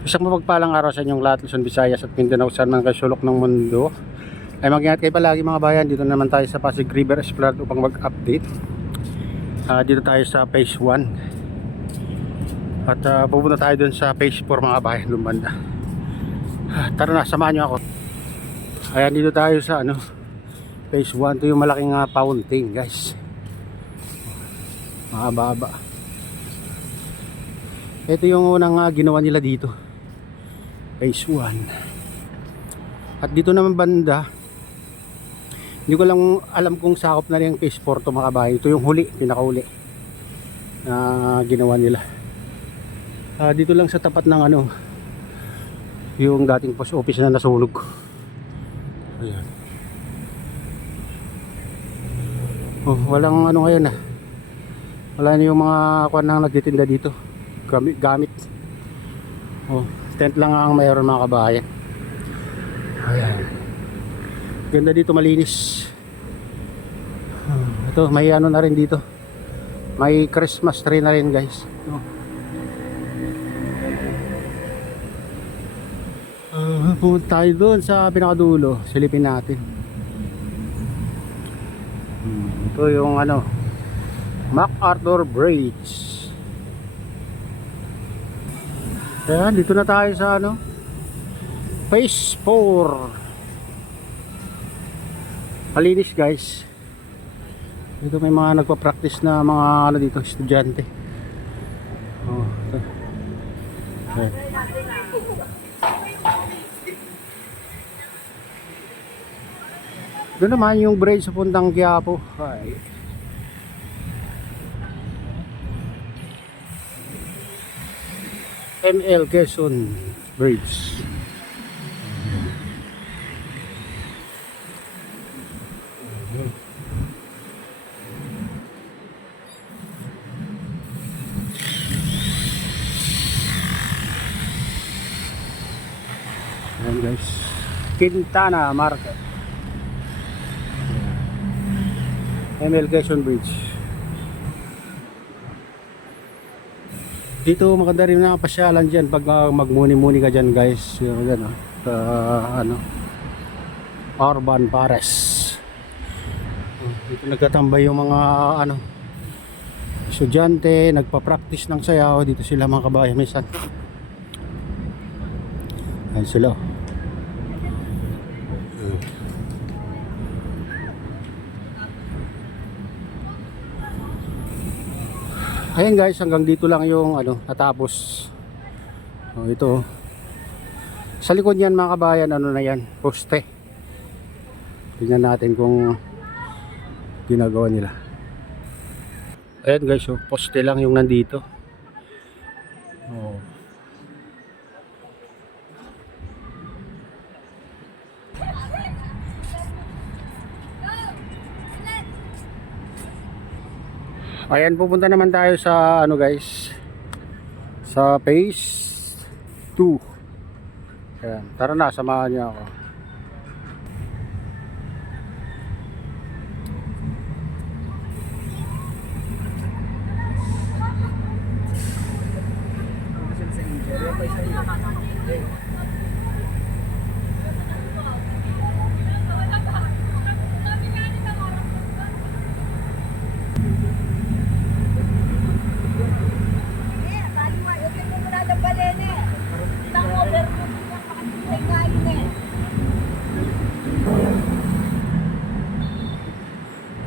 Isang mapagpalang araw sa inyong lahat, Luzon, Visayas at Mindanao, saan man kayo sulok ng mundo. Ay mag-ingat kayo palagi mga bayan. Dito naman tayo sa Pasig River Esplanade upang mag-update. Dito tayo sa phase 1. At pupunta tayo dun sa phase 4 mga bayan, Lumbanda. Tara na, samahan nyo ako. Ayan, dito tayo sa phase 1. Ito yung malaking fountain, guys. Mahaba-haba. Ito yung unang ginawa nila dito, phase 1. At dito naman banda, hindi ko lang alam kung sakop na rin yung phase 4 to mga bahay. Ito yung huli, pinakahuli na ginawa nila. Dito lang sa tapat ng yung dating post office na nasunog. Ayan. Walang ngayon wala na yung mga kuwan na nagtitinda dito. Gamit. Tent lang ang mayroon mga kabayan. Ayan. Ganda dito, malinis. Ito, may na rin dito. May Christmas tree na rin, guys. Pumunta tayo doon sa pinakadulo. Silipin natin. Ito yung MacArthur Bridge. Ayan, dito na tayo sa phase 4. Malinis, guys. Dito may mga nagpa-practice na mga dito, estudyante. Ito. Ayan. Doon naman yung bridge sa puntang Quiapo. ML Quezon Bridge. Ayan, guys, Quintana Market, ML Quezon Bridge. Dito maganda rin na pasyalan dyan pag magmuni-muni ka dyan, guys. Yung Urban Pares. Dito nagtatambay yung mga estudyante, nagpa-practice ng sayaw. Dito sila mga kabayan minsan. Ayan sila. Ayan, guys, hanggang dito lang yung natapos. Ito sa likod niyan mga kabayan, na yan, poste. Tingnan natin kung ginagawa nila. Ayan, guys, poste lang yung nandito. Ayan, pupunta naman tayo sa guys, sa phase 2. Ayan, tara na, samahan niyo ako.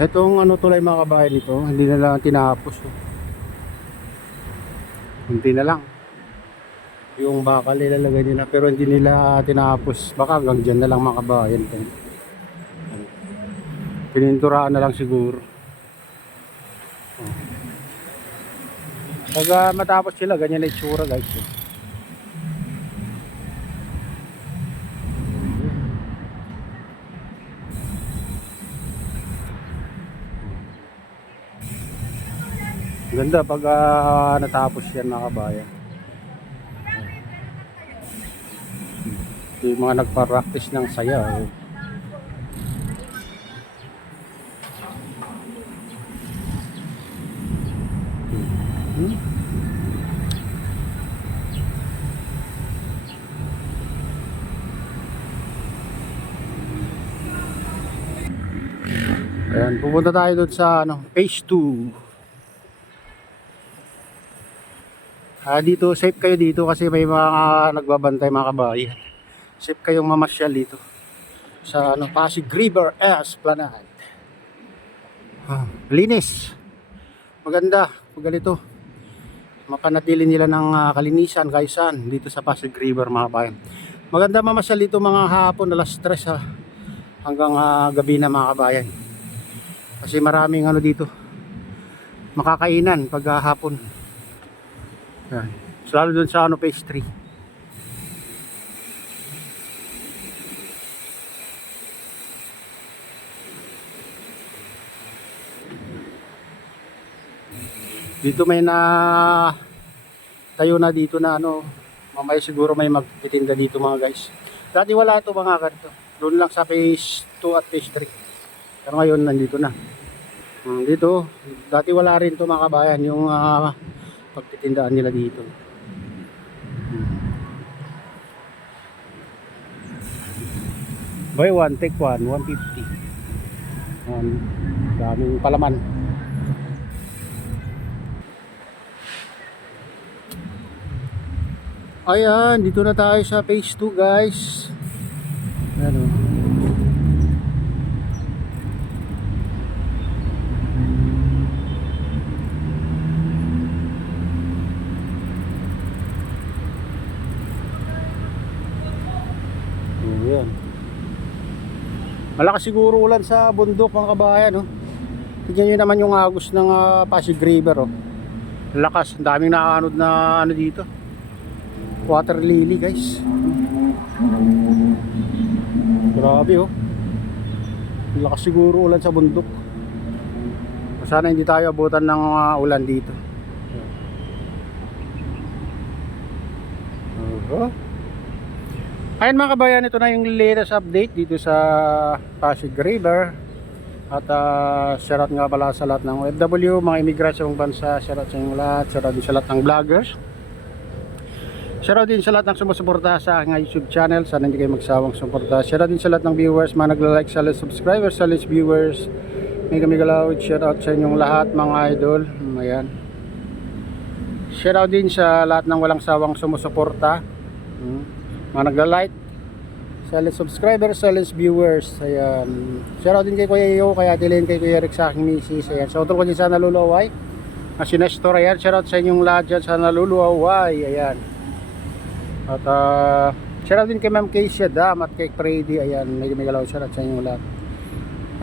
Itong tulay mga kabayan nito, hindi na lang tinapos. Hindi na lang. Yung bakal ilalagay nila pero hindi nila tinapos. Baka hanggang dyan na lang mga kabayan. Pininturaan na lang siguro. Pag matapos sila, ganyan na itsura, guys. Ganda pag natapos yan mga kabayan. Yung mga nagpa-practice ng sayaw. Ayan, pupunta tayo doon sa phase 2. Dito safe kayo dito kasi may mga nagbabantay mga kabayan. Safe kayong mamasyal dito sa Pasig River Esplanade. Linis. Maganda pag ganito. Mapanatili nila ng kalinisan, kaisan dito sa Pasig River mga kabayan. Maganda mamasyal dito mga hapon alas 3 hanggang gabi na mga kabayan. Kasi maraming dito makakainan pag hapon. Yan. Lalo dun sa phase 3. Dito may tayo na dito na mamaya siguro may magtitinda dito mga guys. Dati wala ito mga ganito. Doon lang sa phase 2 at phase 3. Pero ngayon nandito na. Dito, dati wala rin to mga kabayan yung pagtitindaan nila dito. Buy one, take one, 150. Daming palaman. Ayan, dito na tayo sa phase 2 guys. Ayan Ayan. Malakas siguro ulan sa bundok mga kabayan Tignan nyo naman yung agos ng Pasig River Lakas, ang daming nakaanod na dito. Water lily guys. Grabe lakas siguro ulan sa bundok. Sana hindi tayo abutan ng ulan dito. Ayan mga kabayan, ito na yung latest update dito sa Pasig River. At shoutout nga pala sa lahat ng OFW, mga imigrasyong bansa. Shoutout sa inyong lahat. Shoutout din sa lahat ng vloggers. Shoutout din sa lahat ng sumusuporta sa aking YouTube channel. Sana hindi kayo magsawang suporta. Shoutout din sa lahat ng viewers, mga nagla-like, sa lahat subscribers, sa lahat viewers. Mega loud shoutout sa inyong lahat mga idol. Ayan. Shoutout din sa lahat ng walang sawang sumusuporta. Mga nagla-like, sa lahat subscribers, sa lahat viewers. Ayan. Shoutout din kay Kuya Iyo, kaya tilin kay Kuya Eric sa aking misis. Ayan. So utol ko din sa naluluway. Si Nestor, ayan. Shoutout sa inyong lahat dyan sa naluluway. Ayan. At shoutout din kay Ma'am Casey Adam at kay Freddy. Ayan, may galaw shoutout sa inyong lahat.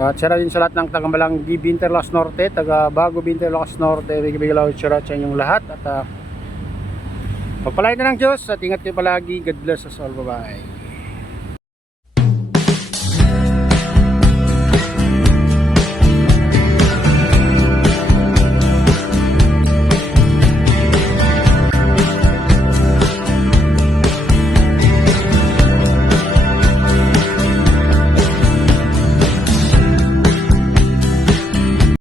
At shoutout din sa lahat ng taga Malanggi, Binterlas Norte, taga Bago Binterlas Norte. May galaw shoutout sa inyong lahat. At pagpalain na ng Diyos at ingat kayo palagi. God bless us all. Bye bye.